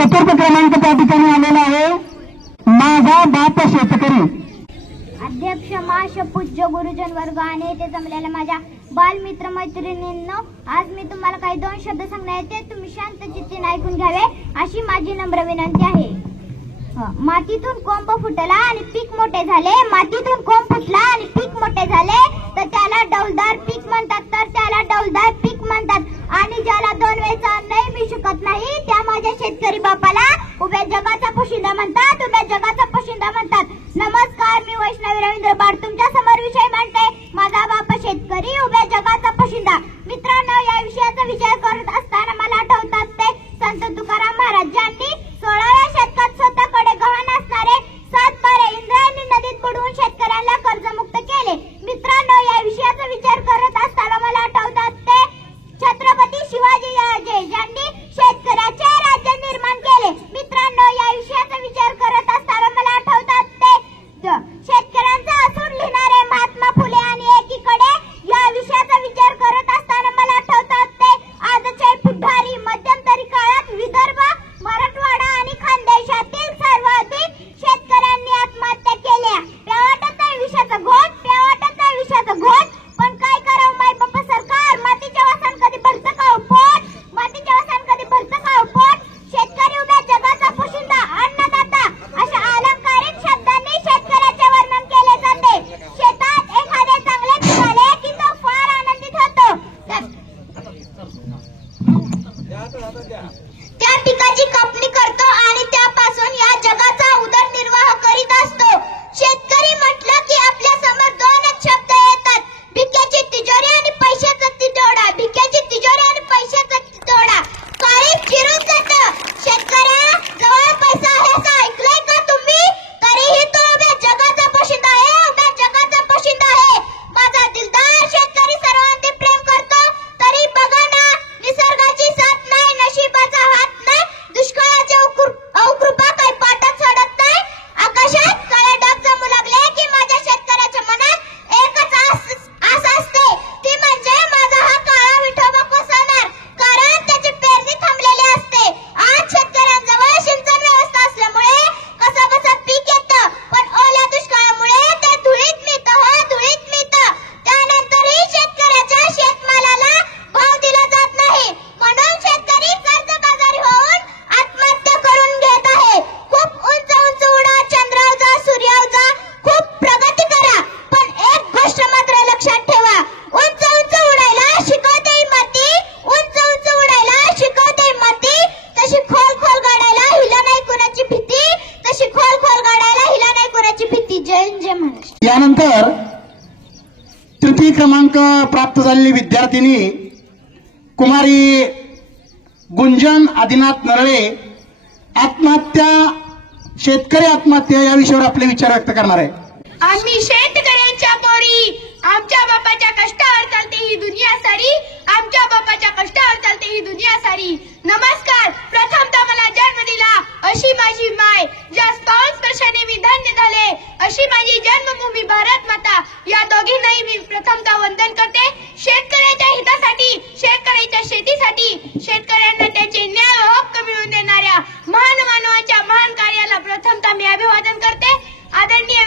चतुर्थ क्रमांक त्या ठिकाणी आलेला आहे माझा बाप शेतकरी। अध्यक्ष महाशय पूज्य गुरुजन वर्ग आणि येथे जमलेल्या माझ्या बालमित्र मैत्रिणींनो, आज मी तुम्हाला काही 2 शब्द सांगणार आहे, ते तुम्ही शांत चित्तीने ऐकून घ्यावे अशी माझी नम्र विनंती आहे। मातीतून कोंब फुटला आणि पीक मोठे झाले, मातीतून कोंब फुटला आणि पीक मोठे झाले तर त्याला डौलदार पीक म्हणतात, तर त्याला डौलदार पीक म्हणतात। आणि ज्याला 2 वेळचा अन्नही मिळू शकत नाही त्या माझ्या शेतकरी बापाला उभ्या जगाचा पोशिंदा म्हणतात, उभ्या जगाचा पोशिंदा म्हणतात। नमस्कार, मी वैष्णवी रवींद्र बाळ तुमच्या समोर विषय मांडते, माझा बाप शेतकरी उभ्या जगाचा पोशिंदा। मित्रांनो, या विषयाचा विचार करत असताना मला आठवतात ते संत तुकाराम महाराज ज्यांनी 16व्या शतकात स्वतःकडे गहाण असणारे 7 बारे इंद्रायणी नदीत बुडवून शेतकऱ्यांना कर्जमुक्त केले। मित्रांनो, या विषयाचा विचार करत असताना मला आठवतात ते छत्रपती शिवाजी राजे ज्यांनी शेतकऱ्याचे राज्य निर्माण केले। मित्रांनो, या विषयाचा विचार करत असताना मला आठवतात ते शेतकऱ्यांचा असूड लिहिणारे महात्मा फुले आणि एकीकडे या विषयाचा विचार करत असताना मला आठवतात ते आजचे पुढारी मध्यंतरी काळात विदर्भ, मराठवाडा आणि खानदेशातील सर्वाधिक शेतकऱ्यांनी आत्महत्या केल्या। त्या वाटत नाही विषयाचा घोट, त्या वाटत नाही विषयाचा घोट, पण काय करावं माय बाप्पा सरकार, मातीच्या वासान कधी भरतं का पोट, मातीच्या वासान कधी भरतं का पोट। शेतकरी उभ्या जगाचा पोशिंदा, अन्नदाता अशा अलंकारिक शब्दांनी शेतकऱ्याचे वर्णन केले जाते। शेतात एखादे चांगले पिकाले की तो फार आनंदित होतो, त्या पिकाची कापणी करतो आणि त्यापासून या जगाचा उदरनिर्वाह करीत असतो। शेतकरी म्हटलं की आपल्या समोर 2च शब्द येतात, भिक्याची तिजोरी आणि पैशाचा तिजोरा, भिक्याची तिजोरी आणि पैशाचा तिजोरा। काळी फिरून जातं, शेतकऱ्या जवळ पैसा आहे असं ऐकलंय का तुम्ही? तरीही तो उभ्या जगाचा पोशिंदा आहे, उभ्या जगाचा पोशिंदा आहे। माझा दिलदार शेतकरी सर्वांचे प्रेम करतो, तरी बघा ना निसर्गाची साथ नाही, नशिबाचा हात नाही, दुष्काळाची अवकृपा काही पाटात सोडत नाही। आकाशात काळे ढग जमू लागले की माझ्या शेतकऱ्याच्या मनात एकच आस असते, ती म्हणजे माझा हा काळा विठोबा कोसळणार, कारण त्याची पेरणी थांबलेली असते। आज शेतकऱ्यांजवळ सिंचन व्यवस्था असल्यामुळे कसा पीक येतं, पण ओल्या दुष्काळामुळे ते धुळीत मिळतं, धुळीत मिळतं। त्यानंतरही शेतकऱ्याच्या शेतमालाला भाव दिला जात नाही, म्हणून शेतकरी कर्जबाजारी होऊन आत्महत्या करून घेत आहे। खूप उंच उंच उडा, चंद्रावर जा, सूर्यावर जा, खूप प्रगती करा, पण एक गोष्ट मात्र लक्षात ठेवा, उंच उंच उडायला शिकवते माती, उंच उंच उडायला शिकवते माती, तशी खोल खोल गाडायला हिला नाही कुणाची भीती, तशी खोल खोल गाडायला हिला नाही कुणाची भीती। जय जय महाराष्ट्र। यानंतर तृतीय क्रमांक प्राप्त झालेली विद्यार्थिनी कुमारी गुंजन आदिनाथ नरळे आत्महत्या, शेतकरी आत्महत्या या विषयावर आपले विचार व्यक्त करणार आहे। आम्ही शेतकऱ्यांच्या पोरी, आमच्या बापाच्या कष्टावर चालते ही दुनिया सारी, आमच्या बापाच्या कष्टावर चालते ही दुनिया सारी। नमस्कार, प्रथमतः मला जन्म दिला अशी माझी माय, ज्या पावन स्पर्शाने मी धन्य झाले अशी माझी जन्मभूमी भारत माता, या दोघींनाही मी प्रथमतः वंदन करते। शेतकऱ्याच्या हितासाठी, शेतकऱ्याच्या शेतीसाठी, शेतकऱ्यांना त्यांचे न्याय व हक्क मिळवून देणाऱ्या महान मानवाच्या महान कार्याला प्रथमतः मी अभिवादन करते। आदरणीय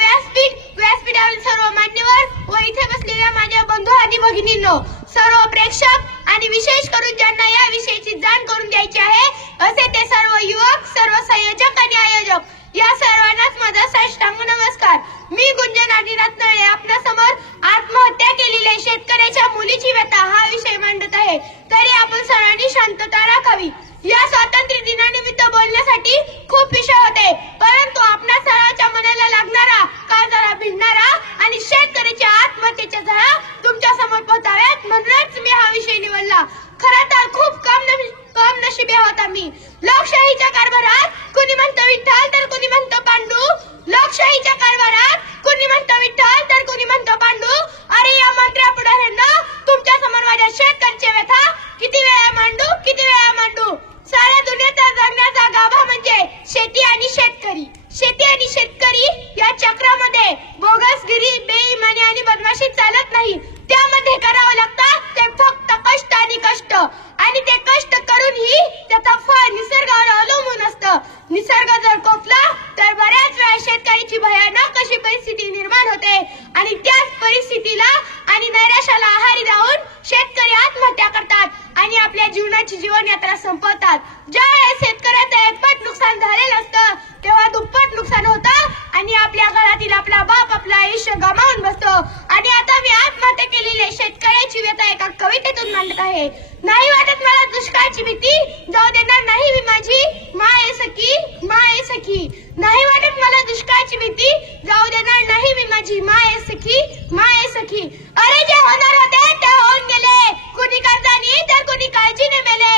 व्यासपीठावरील सर्व मान्यवर व इथे बसलेल्या माझ्या बंधू आदी भगिनींनो, सर्व प्रेक्षक आणि विशेष करून ज्यांना या विषयाची जाण करून द्यायची आहे असे ते सर्व युवक, सर्व संयोजक आणि आयोजक, या सर्वांनाच माझा साष्टांग नमस्कार। मी गुंजन आदिनाथ नरळे आपल्या समोर आत्महत्या केलेल्या शेतकऱ्याच्या मुलीची व्यथा हा विषय मांडत आहे, तरी आपण सर्वांनी शांतता राखावी। या स्वातंत्र्य दिनानिमित्त बोलण्यासाठी खूप विषय होते, परंतु आपल्या सर्वांच्या मनाला लागणारा, काळजाला भिडणारा आणि शेतकऱ्याच्या आत्महत्येच्या झळा तुमच्या समोर पोहोचाव्यात म्हणूनच मी हा विषय निवडला। खरं तर खूप कम नशिबी आहोत आम्ही। लोकशाहीच्या कारभारात कुणी म्हणतं विठ्ठल तर कुणी म्हणतं पांडू, लोकशाहीच्या कारभारात कुणी म्हणतं विठ्ठल तर कुणी म्हणतं पांडू। अरे या मंत्र्या पुढाऱ्यांना तुमच्या समोर माझ्या शेतकऱ्याची व्यथा किती वेळा मांडू, किती वेळा मांडू। साऱ्या दुनियेचा जगण्याचा गाभा म्हणजे शेती आणि शेतकरी, शेती आणि शेतकरी या चक्रामध्ये बोगसगिरी, बेईमानी आणि बदमाशी चालत नाही, त्यामध्ये करावं लागतं ते फक्त कष्ट आणि कष्ट, आणि ते कष्ट करूनही त्याचा फळ निसर्गावर अवलंबून असतं। निसर्ग जर कोपला तर बऱ्याच वेळा शेतकऱ्याची भयानक अशी परिस्थिती निर्माण होते आणि त्याच परिस्थितीला आणि नैराश्याला आहारी जाऊन शेतकरी आत्महत्या करतात आणि आपल्या जीवनाची जीवनयात्रा संपवतात. ज्यावेळेस शेतकऱ्याचं एकपट नुकसान झालेलं असतं तेव्हा दुप्पट नुकसान होतं आणि आपल्या घरातील आपला बाप आपलं आयुष्य गमावून बसतो. आणि आता मी आत्महत्या केलेल्या शेतकऱ्याची व्यथा एका कवितेतून मांडत आहे. नाही वाटत मला दुष्काळाची भीती, जाऊ देणार नाही मी माझी माय सखी, माय सखी. नाही वाटत मला दुष्काळाची भीती, जाऊ देणार नाही मी माझी माय सखी, माय सखी. अरे जे होणार होते ते होऊन गेले, कुणी कर्जानी तर कुणी काळजीने मेले.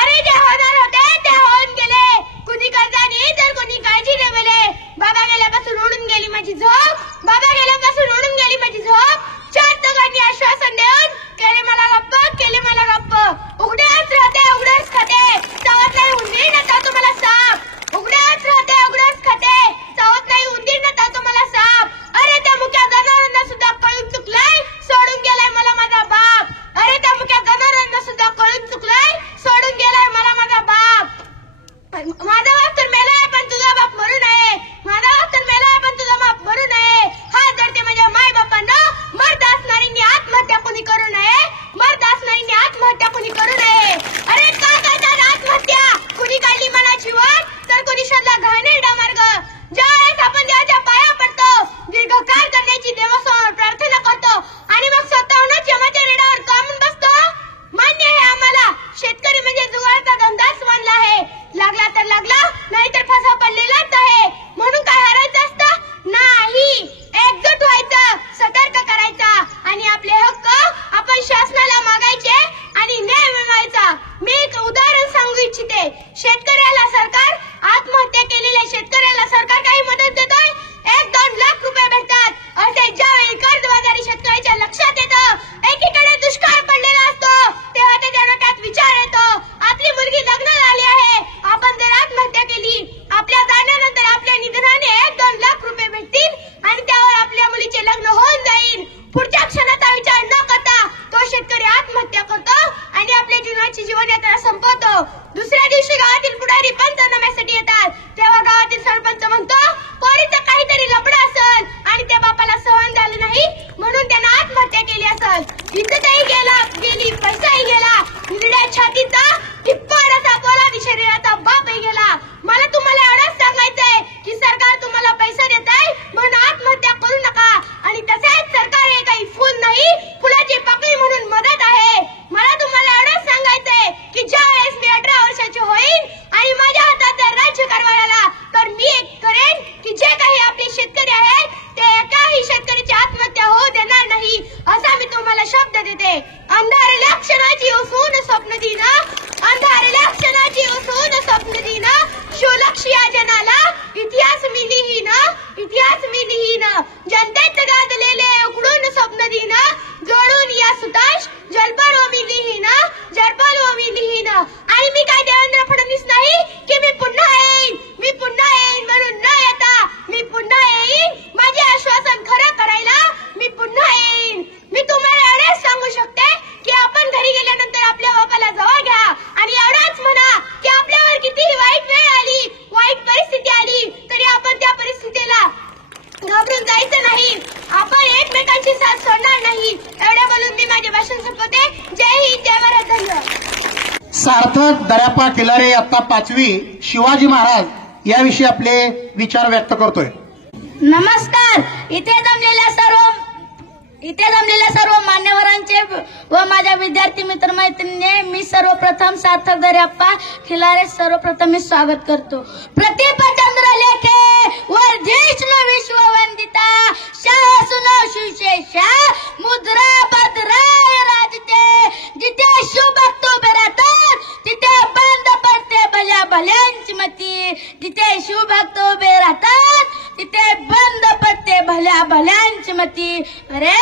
अरे जे होणार होते ते होऊन गेले, कुणी कर्जानी तर कुणी काळजीने मेले. बाबा गेल्यापासून उडून गेली माझी झोप, बाबा गेल्यापासून उडून गेली माझी झोप. चार दोघांनी आश्वासन देऊन केले मला गप्प, केले मला गप्प. उघड्याच राहते उघडच खाते, चावत नाही उंदीर न चावतो मला साप. उघड्याच राहते उघडच खाते, चावत नाही उंदीर न चावतो मला साप. अरे त्या मुक्या जनावरांना सुद्धा कळून चुकलाय, सोडून गेलाय मला माझा बाप. अरे त्या मुक्या जनावरांना सुद्धा कळून चुकलाय, सोडून गेलाय मला माझा बाप. माझा बाप तर मेलाय पण तुझा बाप मरू नये, माझा बाप तर मेलाय पण तुझा बाप मरू नये. हात जडते माझ्या माय बापांना, मर्द असणाऱ्यांनी आत्महत्या कोणी करू नये, मर्द असणाऱ्यांनी आत्महत्या कोणी करू नये. अरे काय करतात आत्महत्या, कुणी काढली मनाची वाट तर कुणी शोधला घाणेरडा मार्ग. ज्यावेळेस आपण देवाच्या पाया पडतो, दीर्घकाळ करण्याची देवासमोर प्रार्थना करतो आणि मग स्वतःहूनच यमाच्या रेड्यावर कामून बसतो. मान्य आहे आम्हाला, शेतकरी म्हणजे जुगाराचा धंदाच मानला आहे. लागला तर लागला, नाहीतर फसा पडलेलाच आहे. म्हणून काय हरायचं असतं नाही, एकजूट व्हायचं, सतर्क करायचा आणि आपले हक्क आपण शासनाला मागायचे आणि न्याय मिळवायचा. मी एक उदाहरण सांगू इच्छिते. शेतकऱ्याला सरकार, आत्महत्या केलेल्या शेतकऱ्याला सरकार काही मदत देतोय, 1-2 लाख रुपये भेटतात. असे ज्यावेळी कर्जबाजारी शेतकऱ्याच्या लक्षात येतं, एकीकडे दुष्काळ पडलेला असतो तेव्हा त्याच्या डोक्यात विचार येतो, आपली मुलगी लग्नाला आली आहे, आपण जर आत्महत्या केली, आपल्या जाण्यानंतर आपल्या निधनाने 1-2 लाख रुपये भेटतील आणि त्यावर आपल्या मुलीचे लग्न होऊन जाईल. पुढच्या क्षणाचा विचार न करता तो शेतकरी आत्महत्या करतो आणि आपल्या जीवनाची जीवनयात्रा संपवतो. दुसऱ्या दिवशी गावातील पुढारी पंचनाम्यासाठी येतात तेव्हा गावातील सरपंच म्हणतो, पोरीचं काहीतरी लफडं असेल आणि त्या बापाला सहन झालं नाही म्हणून त्यानं आत्महत्या केली असेल. इज्जतही गेली, पैसाही गेला, निरड्या छातीचा टिप्पर असा पोलादी शरीराचा बापही गेला. मला तुम्हाला एवढंच सांगायचंय की सरकार तुम्हाला पैसा देत आहे म्हणून आत्महत्या करू नका. आणि तसेच सरकार हे काही फुल नाही, फुलाची पाकळी म्हणून मदत आहे. मला तुम्हाला एवढंच सांगायचंय की ज्या वेळेस मी 18 वर्षाची होईन आणि माझ्या हातात जर राज्यकारभार आला तर मी एक करेन की जे काही आपले शेतकरी आहेत ते एकाही शेतकऱ्याची आत्महत्या होऊ देणार नाही, असा मी तुम्हाला शब्द देते. अंधारल्या क्षणाची उसून स्वप्न दिना, अंधारल्या क्षणाची उसून स्वप्न दिना, शिवलक्ष या जनाला इतिहास मी लिहीन, इतिहास मी लिहीन. जनतेत गाजलेले उकडून स्वप्न दिना, जोडून या सुताश जलपल मी लिहीन, जलपल मी लिहीन. आणि मी काय देवेंद्र फडणवीस नाही की मी पुन्हा येईन, मी पुन्हा येईन म्हणून न येता मी पुन्हा येईन, माझे आश्वासन खरं करायला मी पुन्हा येईन. मी तुम्हाला एवढेच सांगू शकते की आपण घरी गेल्यानंतर आपल्या बापाला जवळ घ्या आणि एवढाच म्हणा की आपल्यावर कितीही वाईट वेळ आली, वाईट परिस्थिती आली तरी आपण त्या परिस्थितीला घाबरून जायचं नाही, आपण एकमेकांची साथ सोडणार नाही. एवढं बोलून मी माझे भाषण संपवते. जय हिंद, जय भारत, धन्यवाद. सार्थक दर्यापा किल्लारे आता 5वी शिवाजी महाराज याविषयी आपले विचार व्यक्त करतोय. नमस्कार. इथे जमलेल्या सर्व मान्यवरांचे व माझ्या विद्यार्थी मित्रमैत्रिणींचे मी सर्वप्रथम सार्थक दर्यापा खिलारे सर्वप्रथम मी स्वागत करतो. प्रतिपचंद्र लेखे वर्धिष्णु विश्ववंदिता शाह सुनो शिवशेषा मुद्रा भद्राय राजते. जिथे शिवभक्त उभे राहतात तिथे बंद पडते भल्या भल्यांची मती. जिथे शिवभक्त उभे राहतात तिथे बंद पडते भल्या भल्यांची मती. अरे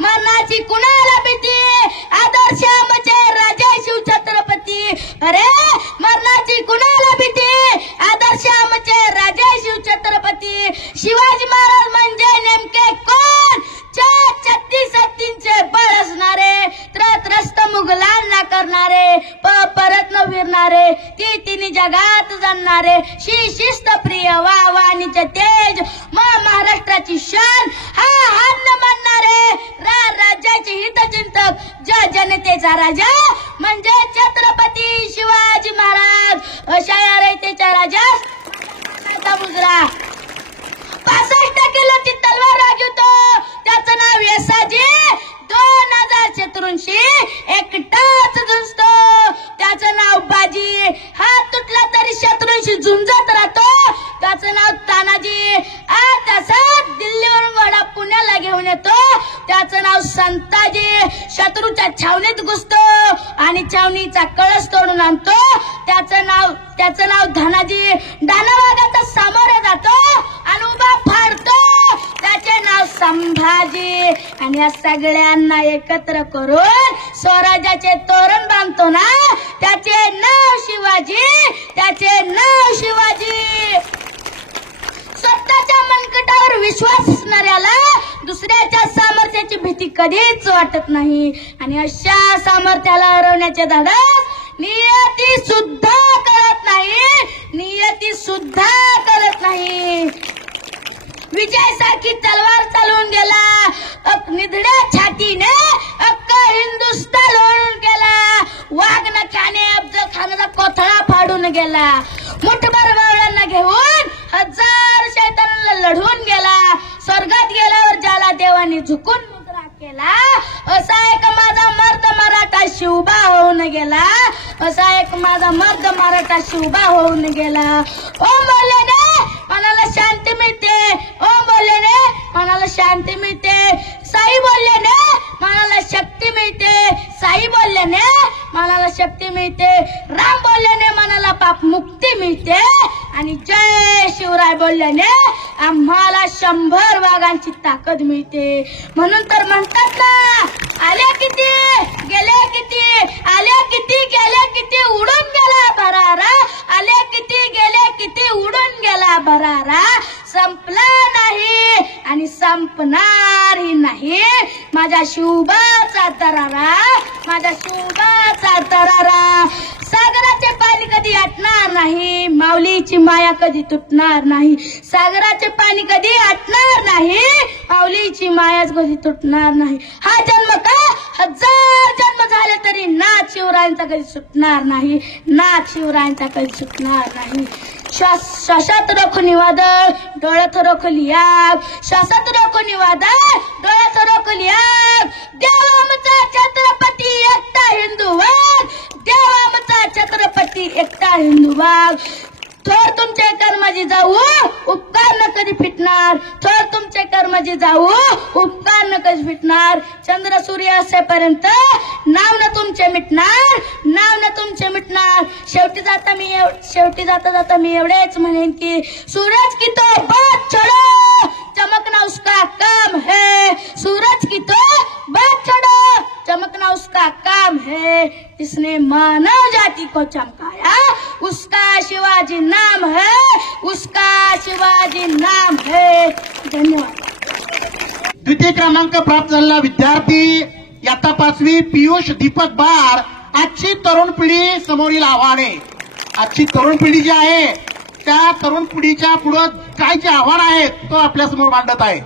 मरणाची कुणाला भीती, आदर्श आमचे राजे शिवछत्रपती. अरे मरणाची कुणाला भीती, आदर्श आमचे राजे शिवछत्रपती. शिवाजी महाराज म्हणजे नेमके कोण? 36 हत्तींचे बळ असणारे, त्रस्त मुघलांना करणारे, परत न विरणारे, ती तिन्ही जगात जाणणारे, शिस्त प्रिय वाणीचे तेज महाराष्ट्राची शान हा हात म्हणणारे राज्याचे हितचिंतक जनतेचा राजा म्हणजे छत्रपती शिवाजी महाराज अशा या रयतेच्या राजा मुजरा 65 किलोची तलवार राजवतो त्याचं नाव यसाजी 2000 शत्रूंशी एकटाच झुंजतो त्याचं नाव बाजी हात तुटला तरी शत्रूंशी झुंजत राहतो त्याचं नाव तानाजी आज तसाच दिल्लीवरून घोडा पुण्याला घेऊन येतो त्याचं नाव संताजी शत्रूच्या छावणीत घुसतो आणि छावणीचा कळस तोडून आणतो त्याचं नाव धनाजी दानवागाचा सामोरे जातो आणि उभा फाडतो त्याचे नाव संभाजी आणि या सगळ्यांना एकत्र करून स्वराज्याचे तोरण बांधतो ना त्याचे नाव शिवाजी त्याचे नाव शिवाजी स्वतःच्या मनगटावर विश्वास असणाऱ्याला दुसऱ्याच्या सामर्थ्याची भीती कधीच वाटत नाही आणि अशा सामर्थ्याला हरवण्याचे धाडस नियती सुद्धा करत नाही विजय सारखी तलवार चालवून गेला निधड्या छातीने अख्खा हिंदुस्तान लढून गेला वाघ नख्याने अफजल खानाचा कोथळा फाडून गेला मुठभर बावळ्यांना घेऊन 1000 शैतानाला लढून गेला स्वर्गात गेल्यावर ज्याला देवाने झुकून मुद्रा केला असा एक माझा मर्द मराठा शिवबा होऊन गेला असा एक माझा मर्द मराठा शिवबा होऊन गेला ओ बोलल्याने मनाला शांती मिळते ओ बोलल्याने मनाला शांती मिळते साई बोलल्याने मनाला शक्ती मिळते साई बोलल्याने मनाला शक्ती मिळते राम बोलल्याने मनाला पाप मुक्ती मिळते आणि जय शिवराय बोलल्याने आम्हाला 100 वाघांची ताकद मिळते म्हणून तर म्हणतात ना आले किती गेले किती आले किती गेले किती उडून गेला भरारा आले किती गेले किती उडून गेला भरारा संपला नाही आणि संपणारही नाही माझ्या शिवबाचा तरारा माझ्या शिवबाचा तरारा सागराचे पाणी कधी आटणार नाही माऊलीची माया कधी तुटणार नाही सागराचे पाणी कधी आटणार नाही माऊलीची माया कधी तुटणार नाही हा जन्म का 1000 जन्म झाले तरी नाथ शिवरायांचा कधी सुटणार नाही नाथ शिवरायांचा कधी सुटणार नाही श्वासात रोखून वादळ डोळ्यात रोखली आग श्वासात रोखून वादळ डोळ्यात रोखली आग देवा आमचा छत्रपती एकटा हिंदू वाघ देवा आमचा छत्रपती एकटा हिंदू वाघ थोर तुमचे कर्मजी जाऊ उपकार न कधी फिटणार थोर तुमचे कर्मजी जाऊ उपकार न कधी फिटणार चंद्र सूर्य असेपर्यंत नाव न तुमचे मिटणार नाव न तुमचे मिटणार शेवटी जाता मी एवढेच म्हणेन की सूरज की तो बात छोड़ो चमकना उसका काम है सूरज की तो बात छोड़ो चमकना उसका काम है जिसने मानव जाति को चमकाया उसका शिवाजी नाम है उसका शिवाजी नाम है धन्यवाद द्वितीय क्रमांक प्राप्त झालेला विद्यार्थी इयत्ता 5वी पियुष दीपक बार आजची तरुण पिढी समोरील आव्हाने आजची तरुण पिढी जी आहे त्या तरुण पिढीच्या पुढे काय जे आव्हान आहेत तो आपल्या समोर मांडत आहे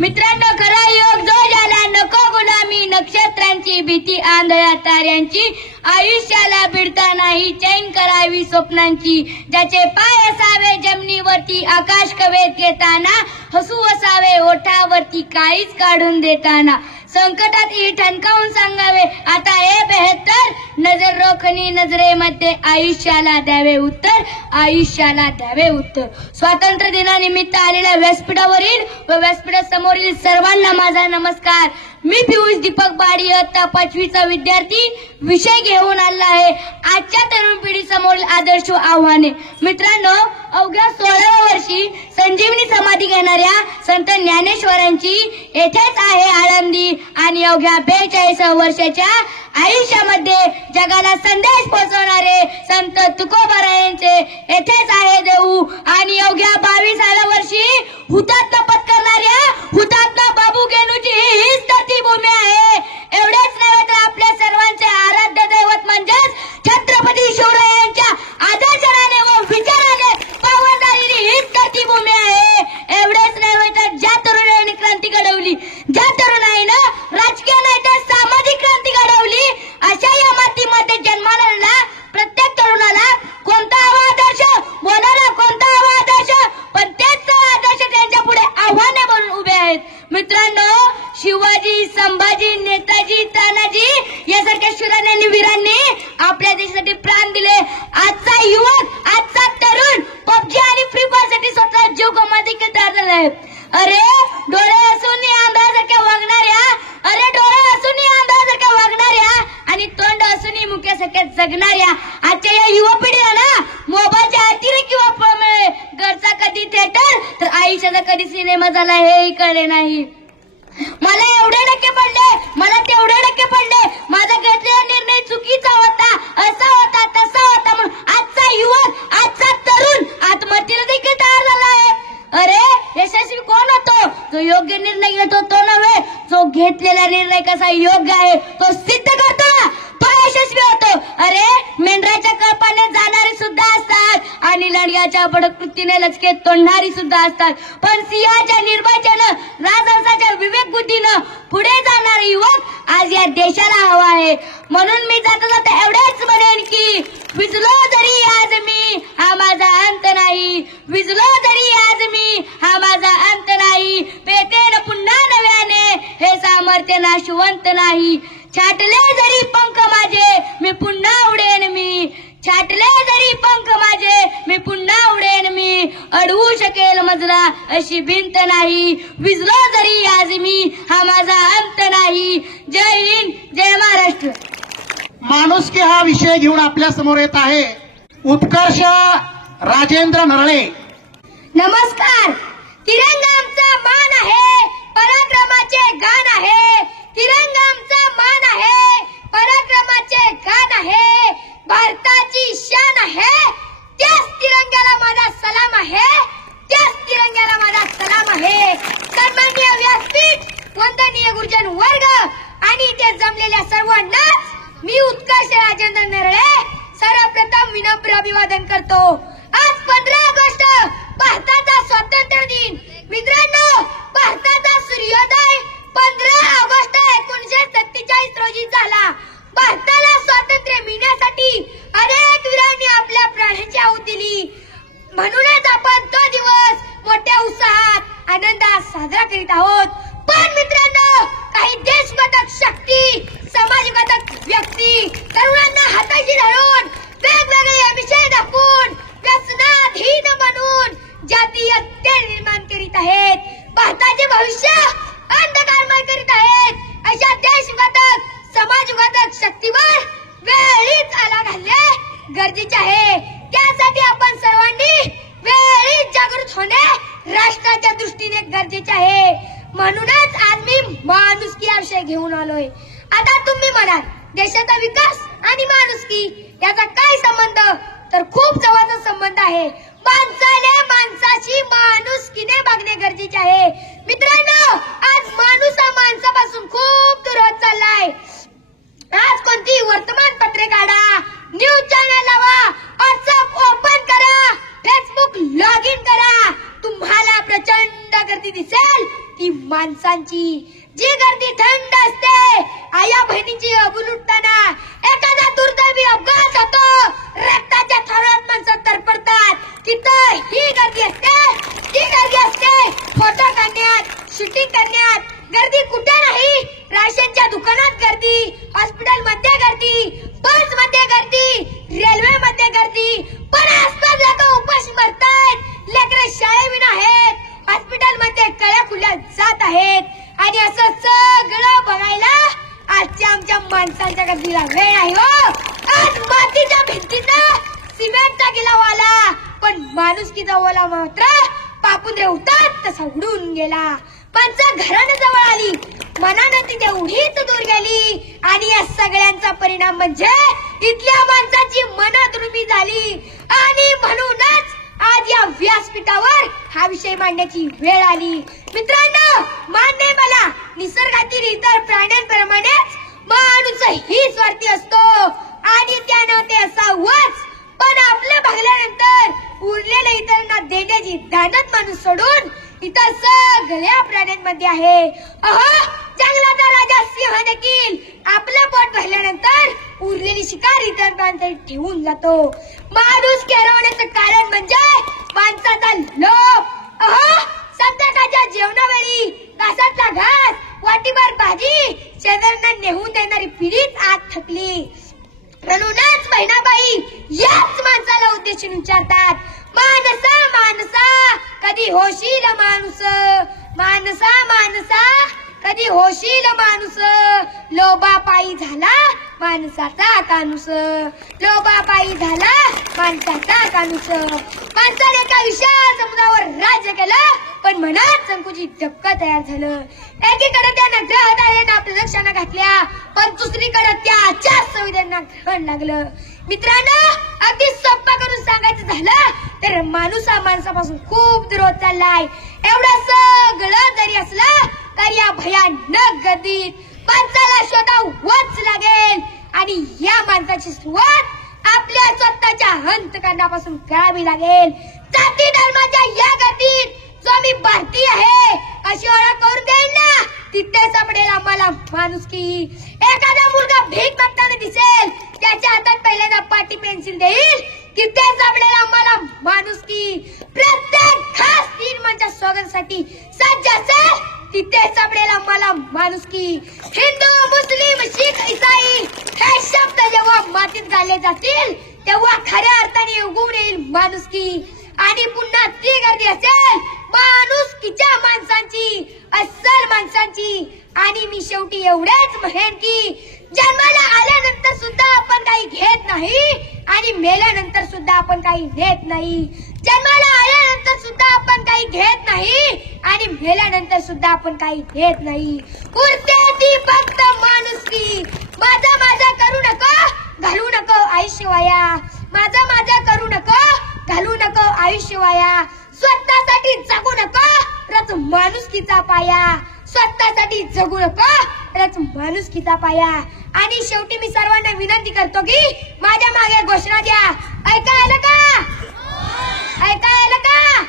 मित्रांनो खरा योग जो झाला नको गुलामी नक्षत्रांची भीती आंधळ्या ताऱ्यांची आयुष्याला भिडता नाही चैन करावी स्वप्नांची ज्याचे पाय असावे जमिनीवरती आकाश कवेत घेताना हसू असावे ओठावरती काहीच काढून देताना संकटात ठणकावून सांगावे आता हे बेहतर नजर रोखणी नजरेमध्ये आयुष्याला द्यावे उत्तर आयुष्याला द्यावे उत्तर स्वातंत्र्य दिनानिमित्त आलेल्या व्यासपीठावरील व व्यासपीठासमोरील सर्वांना माझा नमस्कार मी पियुष दीपक बाडी इयत्ता 5वीचा विद्यार्थी विषय घेऊन आला आहे आजच्या तरुण पिढी समोरील आदर्श आव्हाने मित्रांनो अवघ्या 16व्या वर्षी संजीवनी समाधी घेणाऱ्या संत ज्ञानेश्वरांची येथेच आहे आळंदी आणि अवघ्या 42 वर्षाच्या आयुष्यामध्ये जगाला संदेश पोहोचवणारे संत तुकोबारायांचे येथेच आहे देऊ आणि अवघ्या 22व्या वर्षी हुतात्मा पत्करणाऱ्या हुतात्मा बाबू गेनूची हीच ती भूमी आहे एवढेच नव्हे तर आपल्या सर्वांचे आराध्य दैवत म्हणजेच छत्रपती शिवरायांच्या आदर्शनाने व विचाराने आहे. अरे डोळे असून आंधळ्यासारख्या वागणाऱ्या, अरे डोळे असून आंधळ्यासारख्या वागणाऱ्या आणि तोंड असून मुक्यासारख्या जगणाऱ्या आजच्या या युवा पिढीला ना मोबाईलच्या अतिरेकी वापरामुळे घरचा कधी थिएटर तर आयुष्याचा कधी सिनेमा झाला हेही कळले नाही. मला एवढे टक्के पडले, मला तेवढे टक्के पडले, माझा घेतलेला निर्णय चुकीचा होता, असा होता तसा होता म्हणून आजचा युवक, आजचा तरुण आत्महत्येला देखील तयार झाला आहे. अरे यशस्वी कोण होतो? जो योग्य निर्णय घेतो तो नव्हे, जो घेतलेला निर्णय कसा योग्य आहे तो सिद्ध करतो ना, तो यशस्वी होतो. अरे मेंढराच्या कळपाने जाणारी सुद्धा असतात आणि लढग्याच्या बडकृतीने लचके तोडणारी सुद्धा असतात, पण सिंहाच्या निर्भयानं, राजहंसाच्या विवेक बुद्धीनं पुढे जाणारा युवक आज या देशाला हवा आहे. म्हणून मी जाता जाता एवढेच म्हणेन की विजलो जरी आज मी हा माझा अंत नाही, विजलो जरी आज मी हा माझा अंत नाही, पेटेन पुन्हा नव्याने हे सामर्थ्य नाशवंत नाही. छाटले जरी पंख माझे मी पुन्हा उडेन, मी छाटले जरी पंख माझे मी पुन्हा उडेन, मी अडवू शकेल मजला अशी भिंत नाही, विजलो जरी आज मी हा माझा अंत नाही. जय हिंद, जय महाराष्ट्र. माणुसकी हा विषय घेऊन आपल्या समोर येत आहे उत्कर्ष राजेंद्र नरळे. नमस्कार. तिरंगा आमचा मान आहे, पराक्रमाचे गाण आहे, तिरंगा आमचा मान आहे, पराक्रमाचे गाण आहे, भारताची शान आहे, त्याच तिरंग्याला माझा सलाम आहे, त्याच तिरंग्याला माझा सलाम आहे. सन्माननीय व्यासपीठ, वंदनीय गुरुजन वर्ग आणि इथे जमलेल्या सर्वांनाच मी उत्कर्ष राजेंद्र नरळे सर्वप्रथम विनम्र अभिवादन करतो. आज 15 ऑगस्ट भारताचा स्वातंत्र्य दिन. मित्रांनो, भारताचा सूर्योदय 15 ऑगस्ट 1947 रोजी झाला. भारताला स्वातंत्र्य मिळण्यासाठी अनेक वीरांनी आपल्या प्राणांची आहुती दिली. म्हणूनच आपण तो दिवस मोठ्या उत्साहात आनंदात साजरा करीत आहोत. पण मित्रांनो, काही देशघातक शक्ती, समाजघातक व्यक्ती तरुणांना हाताशी धरून वेगवेगळे विषय दाखवून व्यसनाधीन बनून जातीय तेढ निर्माण करीत आहेत, भारताचे भविष्य अंधकारमय करीत आहेत. अशा देशघातक, समाजघातक शक्तीवर वेळीच आळा घालणे गरजेचे आहे. त्यासाठी आपण सर्वांनी वेळीच जागृत होणे राष्ट्राच्या दृष्टीने गरजेचे आहे. म्हणूनच आज मी माणुसकी हा विषय घेऊन आलोय. आता तुम्ही म्हणाल, देशाचा विकास आणि माणुसकी याचा काय संबंध? तर खूप जवळचा संबंध आहे. माणसाने माणसाशी माणुसकीने वागणे गरजेचे आहे. मित्रांनो, आज माणूस हा माणसापासून खूप दूर होत चाललाय. आज कोणती वर्तमानपत्रे काढा, न्यूज चॅनल लावा, व्हॉट्सअप ओपन करा, फेसबुक लॉग इन करा, तुम्हाला प्रचंड गर्दी दिसेल. ती माणसांची, जी गर्दी थंड असते. आया बहिणीची अबूल उठताना एखादा दुर्दैवी अपघात होतो, रक्ताच्या थरात माणसं तरपडतात, तिथं ही गर्दी असते. ती गर्दी असते फोटो काढण्यात, शूटिंग करण्यात. गर्दी कुठे नाही? राशनच्या दुकानात गर्दी, हॉस्पिटल मध्ये गर्दी, बस मध्ये गर्दी, रेल्वे मध्ये गर्दी. पण आसपास लोक उपाशी मरतायत, लेकरं शाळेविना आहेत, हॉस्पिटल मध्ये कळ्या खुल्या जात आहेत. आणि असं सगळं बघायला आजच्या आमच्या माणसांच्या गर्दीला वेळ आहे हो. आज मातीच्या भिंतीचा सिमेंटचा गिलाव आला, पण माणुसकीचा ओला मात्र पापुद्रे उठतात तसा उडून गेला. माणसं घरानं जवळ आली, मनानं ती तेवढीच दूर गेली. आणि या सगळ्यांचा परिणाम म्हणजे इथल्या माणसाची मनं दुर्मी झाली. आणि म्हणूनच आज या व्यासपीठावर हा विषय मांडण्याची वेळ आली. मित्रांनो, मान्य मला निसर्गातील इतर प्राण्यांप्रमाणेच माणूसही स्वार्थी असतो आणि त्यानं ते असावंच. पण आपलं भागल्यानंतर उरलेल्या इतरांना देण्याची दानत माणूस सोडून इतर सगळ्या प्राण्यांमध्ये आहे. जंगलाचा राजा सिंह देखील आपलं पोट भरल्यानंतर उरलेली शिकार इतर प्राण्यांसाठी ठेवून जातो. माणूस हरवण्याचं कारण म्हणजे माणसाचा लोभ. संध्याकाळच्या जेवणावेळी घासातला घास, वाटीभर भाजी शेजाऱ्यांना नेऊन देणारी पिढीच आज थकली. म्हणूनच बहिणाबाई याच माणसाला उद्देशून विचारतात, माणसा माणसा कधी होशील माणूस माणसा माणसा कधी होशील माणूस लोभापायी झाला माणसाचा कानूस लोभापायी झाला माणसाचा कानूस माणसाने एका विशाल समुद्रावर राज्य केलं पण मनात संकुचित धक्का तयार झालं एकीकडे त्या ग्रहताऱ्यांना आपल्या लक्षात घातल्या पण दुसरीकडे त्या आचारसंहितेना ग्रहण लागलं मित्रांनो अगदी सोपा करून सांगायचं झालं तर माणूस हा माणसापासून खूप दूर होत चाललाय एवढं सगळं जरी असलं तर या भयानक गर्दीत माणसाला शोधावंच लागेल आणि या माणसाची सुरुवात आपल्या स्वतःच्या अंतःकरणापासून करावी लागेल जाती धर्माच्या या गर्दीत जो मी भारतीय आहे अशी ओळख करून देईल ना तिथे सापडेल आम्हाला माणुसकी एखादा मुलगा भीक मागताना दिसेल त्याच्या हातात पहिल्यांदा पाटी पेन्सिल देईल तिथे सापडेल आम्हाला माणुसकी प्रत्येक खास निर्माणच्या स्वागतासाठी सज्ज असेल तिथे सापडेल आम्हाला माणुसकी हिंदू मुस्लिम शीख इसाई हे शब्द जेव्हा मातीत घालले जातील तेव्हा खऱ्या अर्थाने उगवून येईल माणुसकी आणि पुन्हा ती गर्दी असेल माणुसकीच्या माणसांची अस्सल माणसांची आणि मी शेवटी एवढेच म्हणेन की जन्माला आल्यानंतर सुद्धा आपण काही घेत नाही आणि मेल्यानंतर सुद्धा आपण काही घेत नाही जन्माला आल्यानंतर सुद्धा आपण काही घेत नाही आणि मेल्यानंतर सुद्धा आपण काही घेत नाही उरते ती फक्त माणुसकी माझा माझा करू नको घालू नको आयुष्य वाया माझा माझा करू नको घालू नको आयुष्य वाया स्वतःसाठी जगू नको रच माणुसकीचा पाया स्वतःसाठी जगू नको रच माणुसकीचा पाया आणि शेवटी मी सर्वांना विनंती करतो की माझ्या मागे घोषणा द्या ऐकायला का ऐकायला का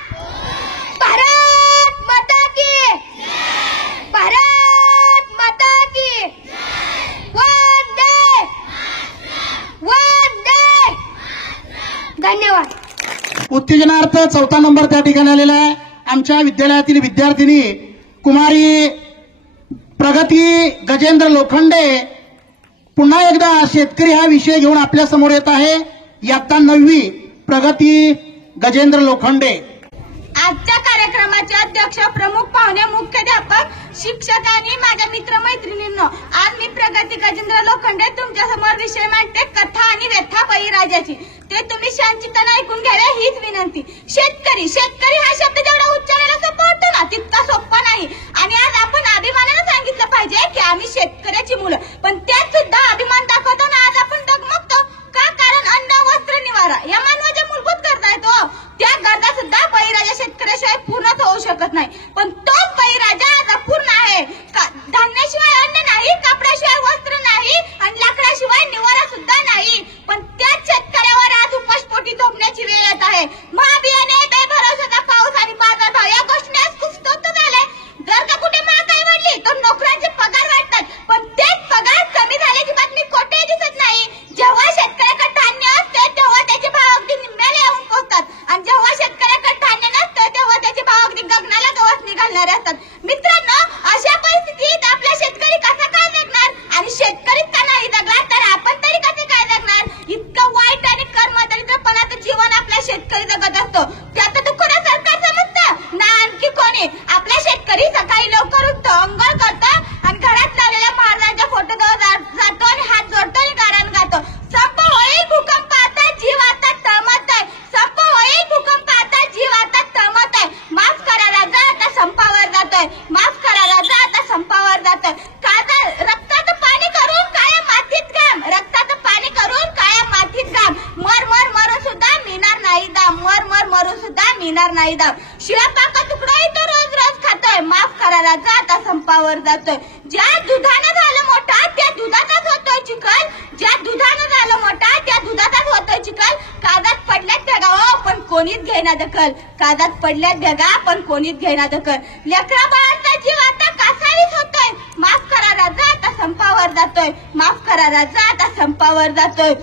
भारत माता की भारत माता की वंदे वंदे धन्यवाद उत्तेजनार्थ 4था नंबर त्या ठिकाणी आलेला आहे आमच्या विद्यालयातील विद्यार्थिनी कुमारी प्रगती गजेंद्र लोखंडे पुन्हा एकदा शेतकरी हा विषय घेऊन आपल्या समोर येत आहे इयत्ता 9वी प्रगती गजेंद्र लोखंडे आजच्या कार्यक्रमाचे अध्यक्ष प्रमुख पाहुणे मुख्याध्यापक शिक्षक आणि माझ्या मित्रमैत्रिणींनो आज मी प्रगती गजेंद्र लोखंडे तुमच्या समोर विषय मांडते कथा आणि व्यथा बळीराजाची ते तुम्ही शांततेने ऐकून घ्यावे हीच विनंती शेतकरी शेतकरी हा शब्द जेवढा उच्चारायला सोपा वाटतो ना तितका सोपा नाही आणि आज आपण अभिमानाने सांगितलं पाहिजे की आम्ही शेतकऱ्याची मुलं पण त्यात सुद्धा अभिमान दाखवताना आज आपण डगमगतो का कारण अन्न वस्त्र निवारा या मानवाच्या मूलभूत गरजा आहेत त्या गरजा सुद्धा बळीराजा शेतकऱ्याशिवाय पूर्णच होऊ शकत नाही पण तोच बळीराजा आज अपूर्ण आहे धान्याशिवाय अन्न नाही कापडाशिवाय वस्त्र नाही आणि लाकडाशिवाय निवारा सुद्धा नाही पण त्याच शेतकऱ्यावर आज उपासपोटी झोपण्याची वेळ येत आहे महाबियाणे बेभरवशाचा पाऊस आणि बाजारभाव या गोष्टी आज खूप स्तोत्र झाले जर का कुठे महागाई वाढली तर नोकऱ्यांचे पगार वाढतात पण तेच पगार कमी झाल्याची बातमी कोठेही दिसत नाही जेव्हा शेतकऱ्याकडे धान्य असते तेव्हा त्याचे भाव अगदी निम्म्याला येऊन पोहोचतात आणि जेव्हा शेतकऱ्याकडे धान्य नसतं तेव्हा त्याचे भाव अगदी गगनाला गवस निघालणारे असतात मित्रांनो अशा परिस्थितीत आपला शेतकरी कसा काय जगणार आणि शेतकरीच का नाही जगला तर आपण तरी कसे काय जगणार इतकं वाईट आणि कर्मदरिद्रपणाचं जीवन आपला शेतकरी जगत असतो त्याचं दुःख ना सरकार समजतं ना आणखी कोणी आपला शेतकरी सकाळी लवकर उठतो अंघोळ करतो आणि घरात लावलेल्या महाराजांच्या फोटोजवळ जातो आणि हात जोडतो आणि गाणं गातो संप होईल भूकंप आता जीव आता तळमत आहे संप होईल भूकंप आता जीव आता तळमत आहे माफ करा राजा आता संपावर जातोय माफ करा राजा आता संपावर जातोय काळजा रक्ताचं पाणी करून काळ्या मातीत घाम रक्ताचं पाणी करून काळ्या मातीत घाम मर मर मरून सुद्धा मिळणार नाही दाम मर मर मरून सुद्धा मिळणार नाही दाम शिळा पाका तुकडा तो रोज रोज खातोय माफ करा राजा आता संपावर जातोय ज्या दुधानं झालं मोठा त्या दुधाचाच होतोय चिखल ज्या दुधानं झालं मोठा त्या दुधाचाच होतोय चिखल कागदात पडल्यात भेगा पण कोणीच घेईना दखल कागदात पडल्यात भेगा पण कोणीच घेईना दखल लेकरा बाळांचा जीव आता कासावीस होतोय माफ करा राजा आता संपावर जातोय माफ करा राजा आता संपावर जातोय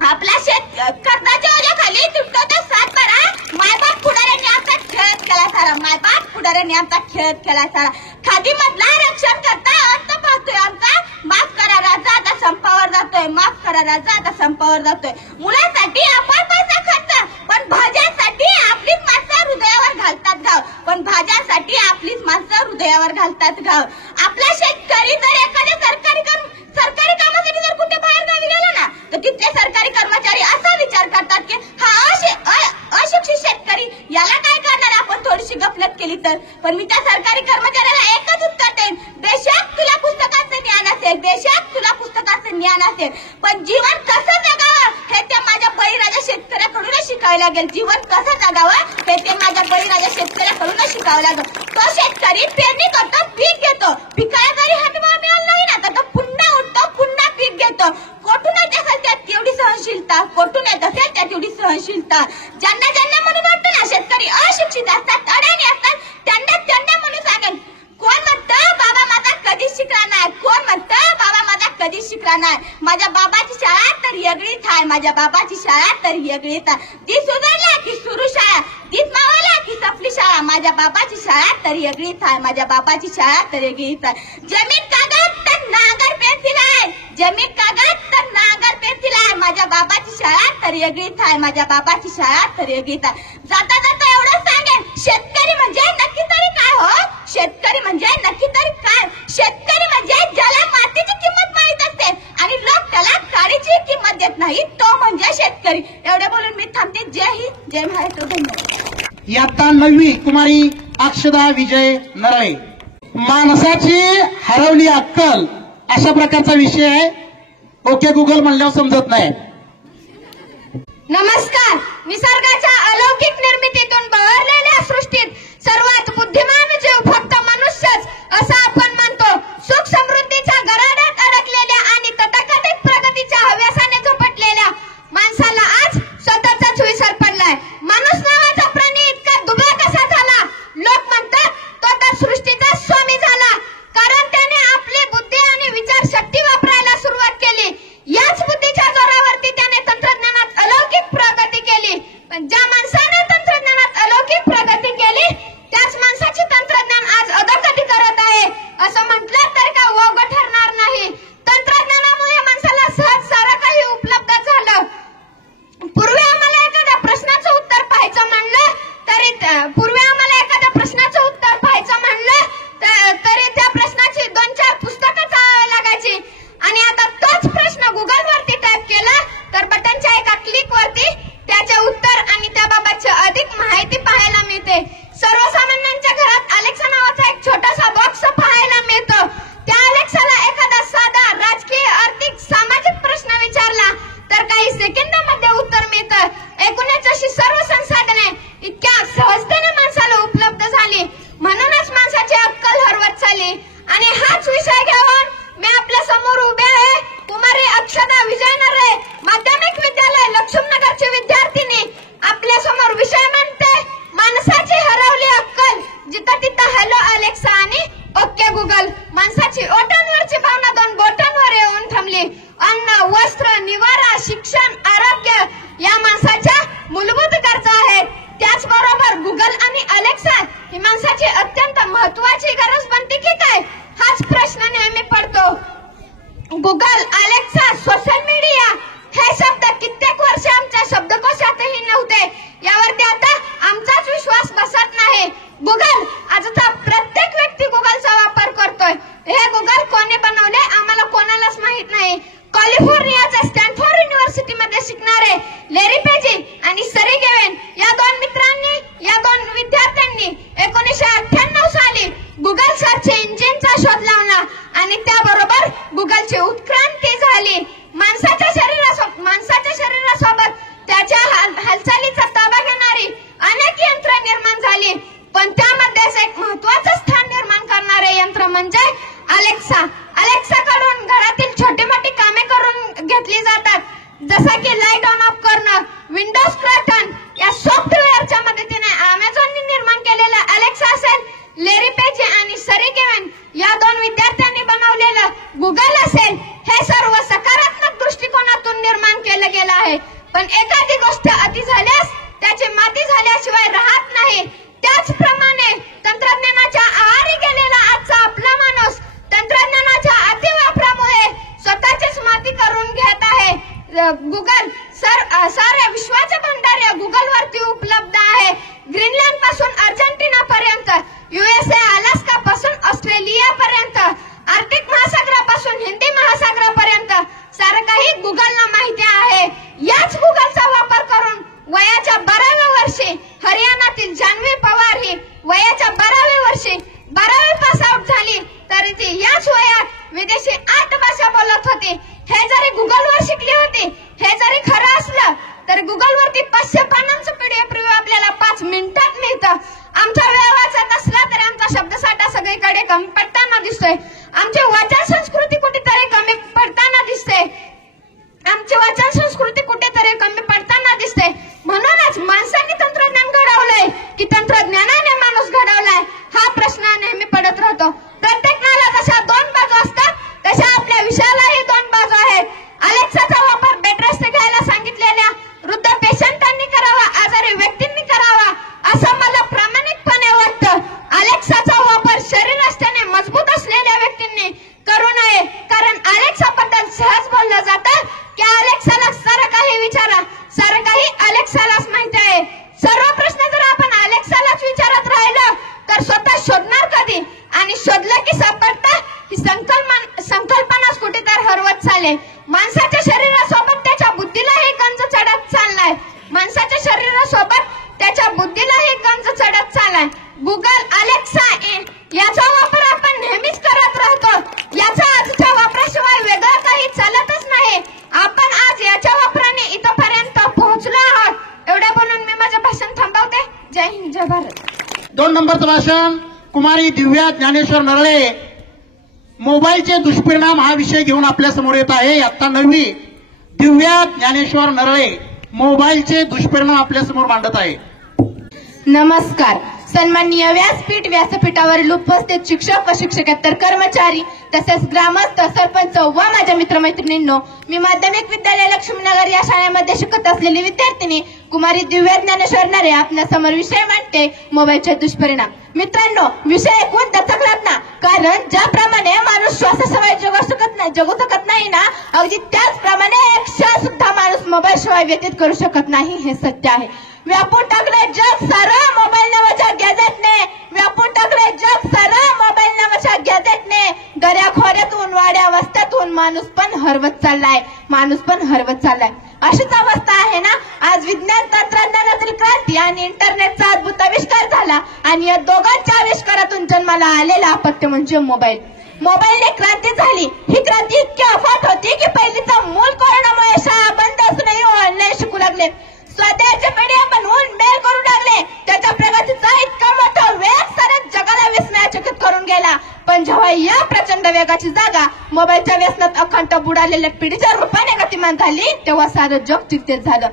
आपला शेत कर्जाच्या ओझ्याखाली तुटतो सात बारा मायबाप पुढाऱ्यांनी आमचा खेळत केला सारा मायबाप पुढाऱ्यांनी आमचा खेळत केला सारा खादी मधला रक्षण करता अंत पाहतोय आमचा माफ करा राजा आता संपावर जातोय माफ करा राजा आता संपावर जातोय मुलांसाठी आपण पैसा खर्च पण भाज्यांसाठी आपलीच माणसं हृदयावर घालतात पण भाज्यासाठी आपलीच माणसं हृदयावर घालतात घाव. आपला शेतकरी जर एखाद्या सरकारी कामासाठी जर कुठे बाहेर गावी गेला ना, तर तिथले सरकारी कर्मचारी असा विचार करतात की हा अशिक्षित शेतकरी, याला काय करणार आपण थोडीशी गफलत केली तर. पण मी त्या सरकारी कर्मचाऱ्याला एकच उत्तर देईन, बेशक तुला पुस्तकाचं ज्ञान असेल, बेशक तुला पुस्तकाचं ज्ञान असेल, पण जीवन कसं जगावं हे ते माझ्या बळीराजा शेतकऱ्याकडूनच शिकावं लागेल. जीवन कसं जगावं हे ते माझ्या बळीराजा शेतकऱ्याकडूनच शिकावं लागेल. तो शेतकरी पेरणी करतो, पीक घेतो, पिकाला जरी हातभार मिळाला नाही ना, तर तो पुन्हा उठतो, पुन्हा पीक घेतो. कोठून येत असेल त्यात तेवढी सहनशीलता, कोठून येत असेल त्या तेवढी सहनशीलता. ज्यांना म्हणून वाटतं ना शेतकरी अशिक्षित असतात, अडाणी असतात, त्यांना म्हणून सांगेन, कोण म्हणतं बाबा माझा कधीच शिकला नाही, कोण म्हणतं बाबा माझा कधीच शिकला नाही. माझ्या बाबाची शाळा तर वेगळीच आहे, माझ्या बाबाची शाळा तर वेगळीच आहे. ती सुधारला की सुरू शाळा, तीच मावला की सपली शाळा. माझ्या बाबाची शाळा तर वेगळीच आहे, माझ्या बाबाची शाळा तर वेगळीच आहे. जमीन कागद तर नांगर पेन्सिल आहे, जमीन कागद तर नांगर पेन्सिल आहे. माझ्या बाबाची शाळा तर वेगळीच आहे, माझ्या बाबाची शाळा तर वेगळीच आहे. जाता एवढं सांगेन, शेतकरी म्हणजे नक्की तरी काय हो, शेतकरी म्हणजे नक्की तरी काय. शेतकरी म्हणजे ज्याला मातीची किंमत माहित असते आणि लोक त्याला काडीची किंमत देत नाही, तो म्हणजे शेतकरी. एवढे बोलून मी थांबते. जय हिंद, जय महाराष्ट्र, धन्यवाद. इयत्ता 9वी कुमारी अक्षदा विजय नरळे. माणसाची हरवली अक्कल अशा प्रकारचा विषय आहे. ओके गुगल म्हणल्यावर समजत नाही. नमस्कार. निसर्गाच्या अलौकिक निर्मितीतून बहरलेल्या सृष्टीत सर्वात बुद्धिमान जीव फक्त मनुष्यच असं आपण म्हणतो. सुख समृद्धीच्या गराड्यात अडकलेल्या आणि तथाकथित प्रगतीच्या हव्यासाने झोपटलेल्या माणसाला आज स्वतःचाच विसर पडलाय. माणूस नावाचा प्राणी इतका दुबळा कसा झाला? लोक म्हणतात तो तर सृष्टीचा स्वामी झाला, कारण त्याने आपली बुद्धी आणि विचारशक्ती वापरायला सुरुवात केली. याच बुद्धीच्या जोरावरती त्याने तंत्रज्ञानात अलौकिक प्रगती केली. पण ज्या माणसाने तंत्रज्ञानात अलौकिक प्रगती केली त्याच माणसाची तंत्रज्ञान आज अधोगती करत आहे असं म्हटलं तर का वावगं ठरणार नाही. तंत्रज्ञानामुळे माणसाला सहज सारं काही उपलब्ध झालं. पूर्वी आम्हाला एखाद्या प्रश्नाचं उत्तर पाहायचं म्हणलं तरी त्या प्रश्नाची 2-4 पुस्तकं चाळावी लागायची. आणि आता तोच प्रश्न गुगल वरती टाइप केला तर बटनच्या एका क्लिक वरती त्याचे उत्तर आणि त्याबाबतची अधिक माहिती पाहायला मिळते. सर्वसामान्यांच्या घरात अलेक्सा नावाचा एक छोटासा बॉक्स पाहायला मिळतो. त्या अलेक्साला एखादा साधा राजकीय, आर्थिक, सामाजिक प्रश्न विचारला तर काही सेकंदामध्ये उत्तर मिळतं. एकूणच अशी सर्व संसाधने इतक्या सहजतेने माणसाला उपलब्ध झाली, म्हणूनच माणसाची अक्कल हरवत चालली. आणि हाच विषय घेऊन मी आपल्या समोर उभे आहे. कुमारी अक्षदा विजय नरळे, माध्यमिक विद्यालय लक्ष्मीनगरची विद्यार्थिनी, आपल्या समोर विषय म्हणते माणसाची हरवली अक्कल. जिथं तिथं हॅलो अलेक्सा आणि ओके गुगल. माणसाची ओठांवरची भावना 2 बोटांवर येऊन थांबली. अन्न, वस्त्र, निवारा, शिक्षण, आरोग्य या माणसाच्या मूलभूत गरजा आहेत. त्याचबरोबर गुगल आणि अलेक्सा ही माणसाची अत्यंत महत्वाची गरज बनते की काय, हाच प्रश्न नेहमी पडतो. गुगल, अलेक्सा, सोशल मीडिया हे शब्द कित्येक वर्ष आमच्या शब्दकोशातही नव्हते. यावरती आता आमचाच विश्वास बसत नाही. गुगल, आजचा प्रत्येक व्यक्ती गुगलचा वापर करतोय. हे गुगल कोणी बनवले आम्हाला कोणालाच माहित नाही. कॅलिफोर्नियाच्या स्टॅनफोर्ड युनिव्हर्सिटीमध्ये शिकणारे लेरी पेजी आणि सरी गेवेन या 2 मित्रांनी, या 2 विद्यार्थ्यांनी 1998 साली गुगल सर्च इंजिनचा शोध लावला आणि त्याबरोबर गुगलची उत्क्रांती झाली. माणसाच्या शरीरासोबत त्याच्या हालचालीचा ताबा घेणारी अनेक यंत्र निर्माण झाली, पण त्यामध्येच एक महत्वाचं स्थान निर्माण करणारे यंत्र म्हणजे अलेक्सा. अलेक्साकडून घरातील छोटी मोठी कामे करून घेतली जातात, जसं की लाईट ऑन ऑफ करणं, विंडोज कर्टन. या सॉफ्टवेअरच्या मदतीने अमेझॉनने निर्माण केलेला अलेक्सा असेल, लेरी पेजी आणि सरी गेवेन या 2 विद्यार्थ्यांनी बनवलेलं गुगल असेल, हे सर्व सकारात्मक दृष्टिकोनातून निर्माण केलं गेलं आहे. पण एखादी गोष्ट अति झाल्यास त्याची माती झाल्याशिवाय राहत नाही. त्याचप्रमाणे तंत्रज्ञानाच्या आहारी गेलेला आजचा आपला माणूस तंत्रज्ञानाच्या अतिवापरामुळे स्वतःचीच माती करून घेत आहे. गुगल साऱ्या विश्वाचे भंडार या गुगल वरती उपलब्ध आहे. ग्रीनलँड पासून अर्जेंटिना पर्यंत विज्ञानातील जान्हवी पवार ही वयाच्या 12व्या वर्षी 12वी पास आउट झाली, तरी ती याच वयात विदेशी 8 भाषा बोलत होती. हे जरी गुगलवर शिकली होती, हे जरी खरं असलं तर गुगलवरती 500 पानांचं PDF रिव्ह्यू आपल्याला 5 मिनिटात मिळतं. आमचा वेळ वाचत असला तरी आमचा शब्दसाठा सगळीकडे कमी पडताना दिसतोय. आमची वचन संस्कृती कुठेतरी कमी पडताना दिसते. आमची वचन संस्कृती कुठेतरी कमी पडताना दिसते. म्हणूनच माणसाने तंत्रज्ञान घडवलंय की तंत्रज्ञानाने माणूस घडवलाय, हा प्रश्न नेहमी पडत राहतो. प्रत्येक नाला जशा 2 बाजू असतात, तशा आपल्या विषयालाही 2 बाजू आहेत. अलेक्साचा वापर बेड रेस्ट घ्यायला सांगितलेल्या वृद्ध पेशंटांनी करावा, आजारी व्यक्तींनी करावा, असं मला प्रामाणिकपणे वाटतं. अलेक्साचा वापर शरीराष्ट्याने मजबूत असलेल्या व्यक्तींनी करू नये, कारण अलेक्साबद्दल सहज बोललं जातं की अलेक्साला सारं काही विचारा, सारं काही अलेक्सालाच माहिती आहे. सर्व प्रश्न जर आपण अलेक्सालाच विचारत राहिलं तर स्वतः शोधणार कधी, आणि शोधलं की सापडतं ही संकल्पनाच कुठेतरी हरवत चालले. माणसाच्या शरीरासोबत त्याच्या बुद्धीलाही गंज चढत चाललाय. माणसाच्या शरीरासोबत त्याच्या बुद्धीलाही गंज चढत चाललाय. गुगल, अलेक्सा याचा वापर आपण नेहमीच करत राहतो. याचा आजच्या वापराशिवाय वेगळं काही चालतच नाही. आपण आज याच्या वापराने इथपर्यंत पोहोचलो आहोत. एवढं बोलून मी माझं भाषण थांबवते. जय हिंद, जय भारत. 2 नंबरचं भाषण कुमारी दिव्या ज्ञानेश्वर नरळे. मोबाईलचे दुष्परिणाम हा विषय घेऊन आपल्या समोर येत आहे. आता 9वी दिव्या ज्ञानेश्वर नरळे मोबाईलचे दुष्परिणाम आपल्या समोर मांडत आहे. नमस्कार. सन्माननीय व्यासपीठावरील उपस्थित शिक्षक व शिक्षकेतर कर्मचारी, तसेच ग्रामस्थ, सरपंच व माझ्या मित्रमैत्रिणींनो, मी माध्यमिक विद्यालय लक्ष्मीनगर या शाळेमध्ये शिकत असलेली विद्यार्थिनी कुमारी दिव्या ज्ञानेश्वर नरळे आपल्यासमोर विषय मांडते, मोबाईलचे दुष्परिणाम. मित्रांनो, विषय ऐकून दचकलात ना, कारण ज्याप्रमाणे माणूस श्वासाशिवाय जगू शकत नाही ना, अगदी त्याचप्रमाणे एक क्षण सुद्धा माणूस मोबाईलशिवाय व्यतीत करू शकत नाही, हे सत्य आहे. व्यापून टाकले जग सारं मोबाईल नावाच्या गॅजेटने, व्यापून टाकले जग सारं मोबाईल नावाच्या गॅजेटने. दऱ्याखोऱ्यातून, वाड्या वस्त्यातून माणूस पण हरवत चाललाय, अशीच अवस्था आहे ना. आज विज्ञान तंत्रज्ञानातील क्रांती आणि इंटरनेटचा अद्भुत आविष्कार झाला, आणि या दोघांच्या आविष्कारातून जन्माला आलेला अपत्य म्हणजे मोबाईल. मोबाईलने क्रांती झाली. ही क्रांती इतकी अफाट होती की पहिलीचा मूल कोरोनामुळे शाळा बंद असूनही ऑनलाईन शिकू लागले. स्वतःचे मीडिया बनवून मेल करू लागले. त्याच्या प्रगतीचा इतका मोठा वेग साऱ्या जगाला विस्मयाचकित करून गेला. पण जेव्हा या प्रचंड वेगाची जागा मोबाईलच्या व्यसनात अखंड बुडालेल्या पिढीच्या रूपाने गतिमान झाली, तेव्हा सारं जग चिंतेत झालं.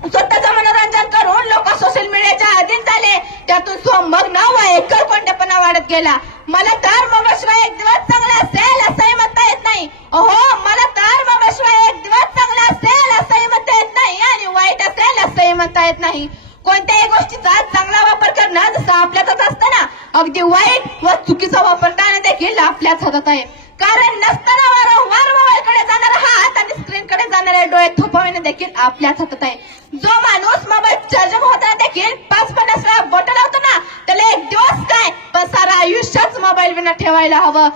स्वतःचं मनोरंजन करून लोक सोशल मीडियाच्या अधीन झाले. त्यातून स्वमग्न व एकलकोंडेपणा वाढत गेला. मला तर मोबाईलशिवाय एक दिवस चांगला असेल असंही म्हणता येत नाही. मला तर मोबाईलशिवाय एक दिवस चांगला असेल असंही म्हणता येत नाही, आणि वाईट असेल असंही म्हणता येत नाही. कोणत्याही गोष्टीचा चांगला वापर करणं जसं आपल्याच असतं ना, अगदी वाईट व चुकीचा वापर टाळणे देखील आपल्याच हातात आहे. कारण नसताना वारंवार मोबाईलकडे जाणारा हात आणि स्क्रीनकडे जाणारे डोळे थोपविणे देखील आपल्याच हातात आहे. जो माणूस मोबाईल चार्जिंग होताना देखील 5-50 वेळा बोट लावतो ना, त्याला एक दिवस काय पण सारा आयुष्यच मोबाईल विना ठेवायला हवं,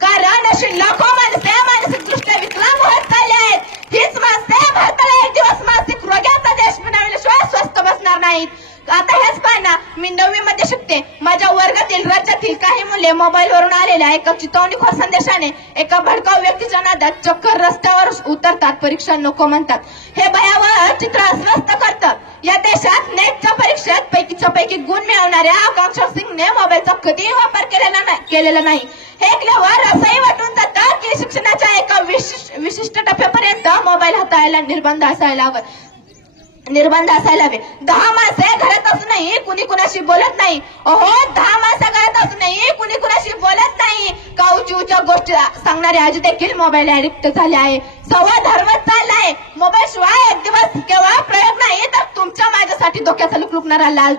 कारण अशी लाखो माणसे मानसिकदृष्ट्या विकलांग होत चालली आहेत. हीच माणसे भारताला एक दिवस मानसिक रोगाचा देश बनवल्याशिवाय स्वस्थ बसणार नाहीत. आता हेच पाहना, मी 9वी मध्ये शिकते. माझ्या वर्गातील राज्यातील काही मुले मोबाईलवरून आलेल्या एका चितवणीखोर संदेशाने एका भडकाऊ व्यक्तीच्या नादात चक्कर रस्त्यावर उतरतात, परीक्षा नको म्हणतात. हे भयावह चित्र अस्वस्थ करतं. या देशात नेटच्या परीक्षेत पैकीच्या पैकी गुण मिळवणाऱ्या आकांक्षा सिंगने मोबाईलचा कधीही वापर केलेला नाही. हे ऐकल्यावर असंही वाटून जातं की शिक्षणाच्या एका विशिष्ट टप्प्यापर्यंत मोबाईल हाताळायला निर्बंध असायला हवे. 10 माणसे घरात असूनही कुणी कुणाशी बोलत नाही. 10 माणसं घरात असूनही कुणी कुणाशी बोलत नाही. काऊचिवच्या गोष्टी सांगणारे आजी देखील मोबाईल ऍडिक्ट झाले आहे. संवाद हरवत चाललाय. मोबाईल शिवाय एक दिवस केवळ प्रयोग नाही, तर तुमच्या माझ्यासाठी धोक्याचा लुकलुकणारा लाल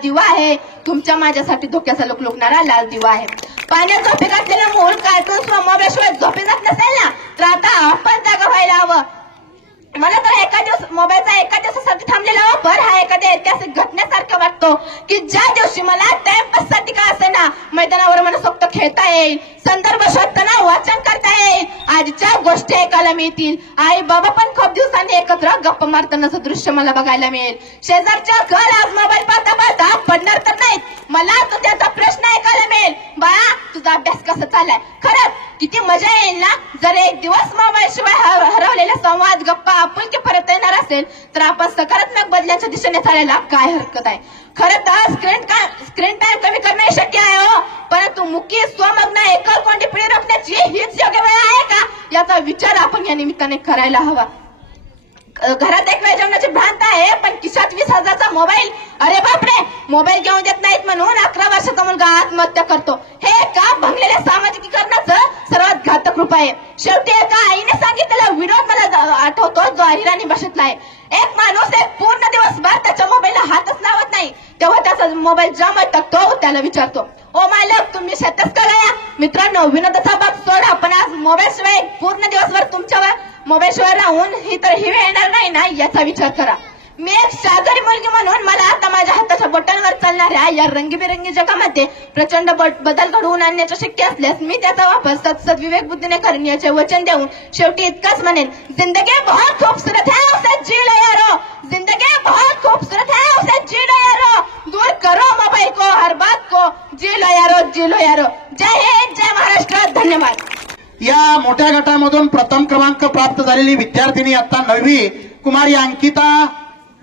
दिवा आहे. पाण्यात झोपे घातलेलं मूल कार्टून्स व मोबाईल शिवाय झोपे जात नसेल ना, तर आता आपण जागा व्हायला हवं. मला तर मोबाईलचा एका दिवसासाठी थांबलेला वापर हा एखाद्या ऐतिहासिक घटनेसारखा वाटतो की ज्या दिवशी मला टाइमपाससाठी का असेना मैदानावर मनसोक्त खेळता येईल, संदर्भ शोधताना वाचन करता येईल, आजच्या गोष्टी ऐकायला मिळतील, आई बाबा पण खूप दिवसांनी एकत्र गप्पा मारतानाचं दृश्य मला बघायला मिळेल, शेजारच्या घर आज मोबाईल पाहता पाहता पडणार तर नाहीत, मला तो त्याचा प्रश्न ऐकायला मिळेल, बाळा तुझा अभ्यास कसा चाललाय, खरंच किती मजा येईल ना जर एक दिवस मोबाईल शिवाय हरवलेला संवाद गप्पा आपुलकी परत येणार असेल तर आपण सकारात्मक बदलाच्या दिशेने चालायला काय हरकत आहे. खरं तर स्क्रीन टाइम कमी करणे शक्य आहे हो, परंतु मुख्य स्वमग्न एकलकोंडी पिढी रोखण्याची हीच योग्य वेळ आहे का याचा विचार आपण या निमित्ताने करायला हवा. घरात एक वेळ जेवणाची भ्रांत आहे पण खिशात 20,000चा मोबाईल, अरे बापरे मोबाईल घेऊन देत नाहीत म्हणून 11 वर्षाचा मुलगा आत्महत्या करतो, हे का भंगलेल्या सामाजिकीकरणाचं सर्वात घातक रूप आहे. शेवटी एका आईने सांगितलेला विनोद मला आठवतो जो अहिराणी भाषेतला आहे. एक माणूस एक पूर्ण दिवसभर त्याच्या मोबाईलला हातच लावत नाही तेव्हा त्याचा मोबाईल ज्यामध्ये टाकतो त्याला विचारतो, ओ मालक तुम्ही शेतच का गया. मित्रांनो विनोदाचा बाब सोडा पण आज मोबाईल शिवाय पूर्ण दिवसभर तुमच्यावर मोबाईल शिवाय राहून ही वेळ येणार नाही ना याचा विचार करा. मी एक शेजारी मुलगी म्हणून मला आता माझ्या हाताच्या बोटांवर चालणाऱ्या या रंगीबेरंगी जगामध्ये प्रचंड बदल घडवून आणण्याचं शक्य असल्यास मी त्याचा वापर सद्विवेक बुद्धीने करण्याचे वचन देऊन शेवटी इतकंच म्हणेन, जिंदगी बहुत खूबसूरत है उसे जी लो यारो, जिंदगी बहुत खूबसूरत है उसे जी लो यारो, दूर करो मोबाइल को हर बात को, जी लो यारो जी लो यारो. जय हिंद जय महाराष्ट्र. धन्यवाद. या मोठ्या गटामधून प्रथम क्रमांक प्राप्त झालेली विद्यार्थिनी आता 9वी कुमारी अंकिता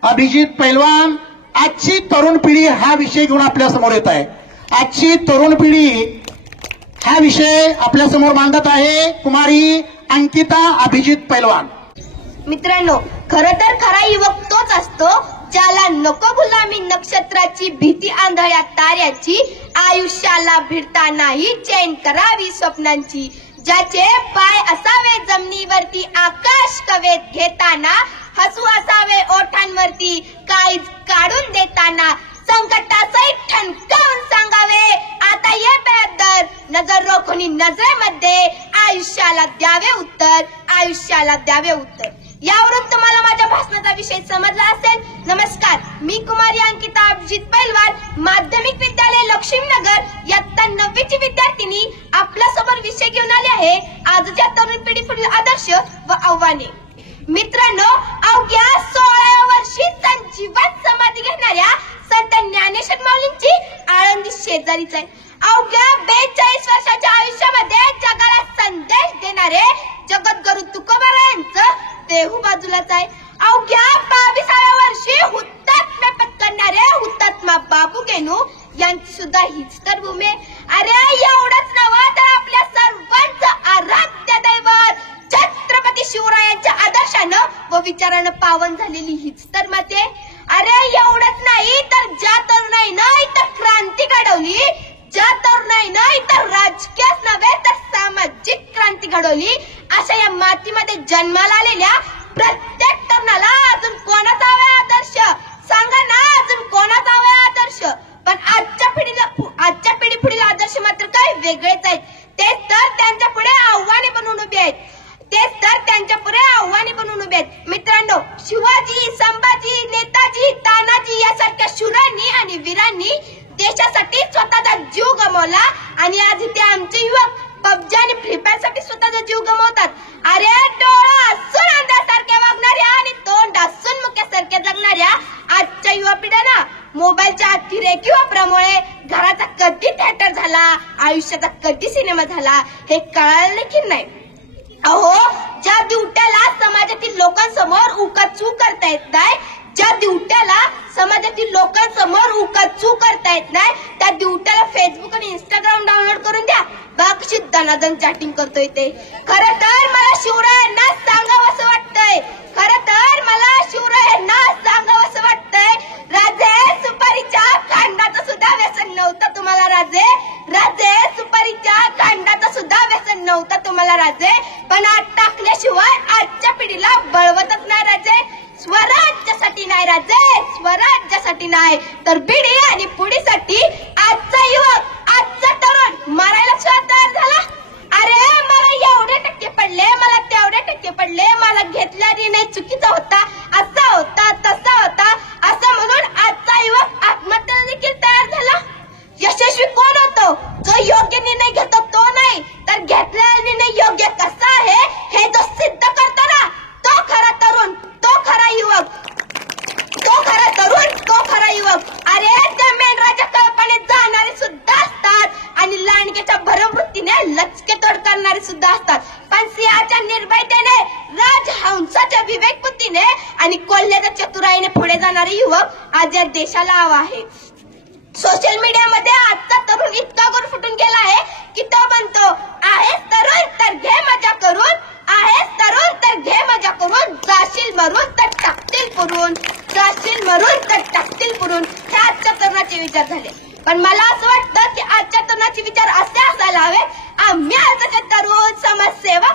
अभिजित पैलवान आजची तरुण पिढी हा विषय घेऊन आपल्या समोर येत आहे. आजची तरुण पिढी हा विषय आपल्या समोर मांडत आहे कुमारी अंकिता अभिजित पैलवान. मित्रांनो खरं तर खरा युवक तोच असतो ज्याला नको गुलामी नक्षत्राची भीती आंधळ्या ताऱ्याची, आयुष्याला भिडतानाही चैन करावी स्वप्नांची, ज्याचे पाय असावे जमिनीवरती आकाश कवेत घेताना, हसू असावे ओठांवरती काळीज काढून देताना, संकटाचे ठणकावून सांगावे आता ये बेदर, नजर रोखून नजरेमध्ये आयुष्याला द्यावे उत्तर, आयुष्याला द्यावे उत्तर. यावरून तुम्हाला माझ्या भाषणाचा विषय समजला असेल. नमस्कार, मी कुमारी अंकिता अभिजित पैलवान, माध्यमिक विद्यालय लक्ष्मीनगर इयत्ता 9वीची विद्यार्थिनी आपल्यासमोर विषय घेऊन आले आहे आजच्या तरुण पिढीपुढील आदर्श व आव्हाने. मित्रांनो अवघ्या 16व्या वर्षी संजीवन समाधी घेणाऱ्या संत ज्ञानेश्वर माऊलींची आळंदी शेजारीच आहे. अवघ्या 42 वर्षाच्या आयुष्यामध्ये जगाला संदेश देणारे जगद्गुरु तुकोबारायांचं देहू बाजूलाच आहे. अवघ्या 22व्या वर्षी हुतात्मा पत्करणारे हुतात्मा बाबू गेनू यांची सुद्धा हीच तर भूमी. अरे एवढंच नव्हे तर आपल्या सर्वांचं आराध्य दैवत छत्रपती शिवरायांच्या आदर्शानं व विचारानं पावन झालेली हीच तर माते. अरे एवढंच नाही तर ज्या तरुणाईनं इथं क्रांती घडवली, ज्या तरुणाईनं इथं राजकीयच नव्हे तर सामाजिक क्रांती घडवली, अशा या मातीमध्ये जन्माला आलेल्या प्रत्येक तरुणाला अजून कोणाचा हवा आदर्श सांगा ना, अजून कोणाचा हवा आदर्श. पण आजच्या पिढी पुढील आदर्श मात्र काय वेगळेच आहेत. तेच तर त्यांच्या पुढे आव्हाने बनवून उभे आहेत. मित्रांनो शिवाजी, संभाजी, नेताजी, तानाजी यासारख्या शूरांनी आणि वीरांनी देशासाठी स्वतःचा जीव गमावला आणि आज इथे आमचे युवक पबजी आणि फ्री फायर साठी स्वतःचा जीव गमावतात. अरे डोळा असून अंधासारख्या वागणाऱ्या आणि तोंड असून मुक्यासारख्या जगणाऱ्या आजच्या युवा पिढ्यांना मोबाईलच्या अतिरेकी वापरामुळे घराचा कधी थिएटर झाला, आयुष्याचा कधी सिनेमा झाला हे कळालं की नाही. अहो ज्या दिवट्याला समाजातील लोकांसमोर उकाचू करता येत नाही, ज्या दिवट्याला समाजातील लोकांसमोर उकाचू करता येत नाही त्या दिवट्याला फेसबुक आणि इंस्टाग्राम डाउनलोड करून द्या, बघ कशी दनादन चॅटिंग करतोय ते. खरं तर मला शिवरायांना सांगावंसं वाटतंय, राजे सुपारीच्या कांडाचं सुद्धा व्यसन नव्हतं तुम्हाला राजे, सुपारीच्या कांडाचं सुद्धा व्यसन नव्हतं तुम्हाला राजे, पण आज टाकल्याशिवाय आजच्या पिढीला बळवतच नाही राजे. स्वराज्यासाठी नाही राजे, स्वराज्यासाठी नाही तर पिढी आणि पुढीसाठी आजचा युवक, आजचा तरुण मारायला सुद्धा तयार झाला. अरे मला एवढे टक्के पडले, मला तेवढे टक्के पडले, मला घेतला निर्णय चुकीचा होता, असा होता तसा होता असं म्हणून आजचा युवक आत्महत्या देखील तयार झाला. यशस्वी कोण होतो? जो योग्य निर्णय घेतो तो नाही, तर घेतलेला निर्णय योग्य कसा आहे हे जो सिद्ध करतो ना, तो खरा तरुण, तो खरा युवक, तो खरा तरुण, तो खरा युवक. अरे त्या मेंढराच्या कळपाने जाणारे सुद्धा असतात आणि लांडग्याच्या भरमवृत्तीने लचके तोड करणारे सुद्धा असतात, पण सिंहाच्या निर्भयतेने, राजहंसाच्या विवेकबुद्धीने आणि कोल्ह्याच्या चतुराईने पुढे जाणारे युवक आज या देशाला हवा आहे. सोशल मीडियामध्ये आजचा तरुण इतका गुण फुटून गेला आहे की तो म्हणतो, आहेस तरुण तर घे मजा करून, आहेस तरुण तर घे मजा करून, जाशील मरून तर टाकतील पुरून, जाशील मरून तर टाकतील पुरून. हे आजच्या तरुणाचे विचार झाले. पण मला असं वाटतं की आजच्या तरुणाचे विचार असे असायला हवे, आम्ही आजचे तरुण समाजसेवा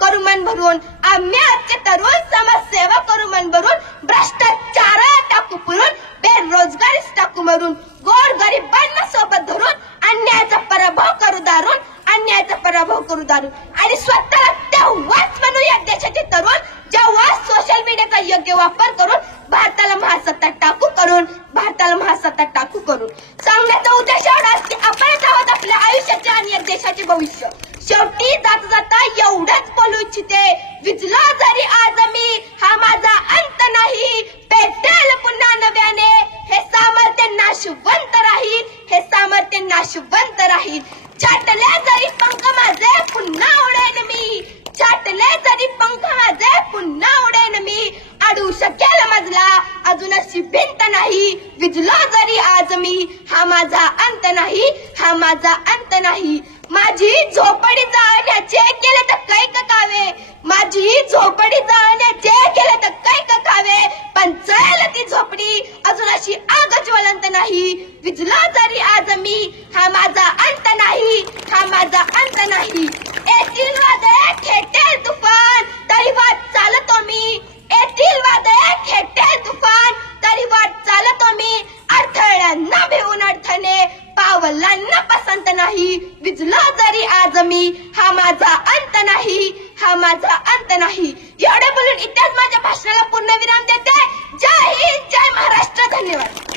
करू मन भरून, आम्ही आजचे तरुण समाजसेवा करू मन भरून, भ्रष्टाचार टाकू पुरून, बेरोजगारीच टाकू मरून, गोर गरिबांना सोबत धरून, अन्यायाचा पराभव करू दारून, अन्यायाचा पराभव करू दारून. आणि स्वतःला तेव्हाच म्हणू या देशाचे तरुण जेव्हा सोशल मीडियाचा योग्य वापर करून भारताला महासत्ता टाकू करून, भारताला महासत्ता टाकू करून. सांगण्याचा उद्देश एवढाच की आपणच आहोत आपल्या आयुष्याचे आणि या देशाचे भविष्य. शेवटी जाता जाता एवढंच बोलू इच्छिते, विजलो जरी आज मी, हा माझा अंत नाही, पेटेल पुन्हा नव्याने, हे सामर्थ्य नाशवंत राहील, हे सामर्थ्य नाशवंत राहील. छाटले जरी पंख माझे पुन्हा उडेन मी, छाटले जरी पंख माझे पुन्हा उडेन मी, अडू शकेल मजला अजून अशी भिंत नाही, विजलो जरी आज मी, हा माझा अंत नाही, हा माझा अंत नाही. माझी झोपडी जाळण्याचे केले तर कैक कावे, माझी झोपडी जाळण्याचे केले तर कैक कावे, पण जळेल ती झोपडी अजून अशी आग ज्वलंत नाही, विजलो जरी आज मी, हा माझा अंत नाही, हा माझा अंत नाही. येथील वादळे खेटेल तुफान तरी वाट चालतो मी, येथील वादळे खेटेल तुफान तरी वाट चालतो मी, अडथळ्यांना भिवून अडथणे पावलांना पसंत नाही, विजलो जरी आज मी, हा माझा अंत नाही, हा माझा अंत नाही. एवढे बोलून इतिहास माझ्या भाषणाला पूर्ण विराम देते. जय हिंद, जय महाराष्ट्र. धन्यवाद.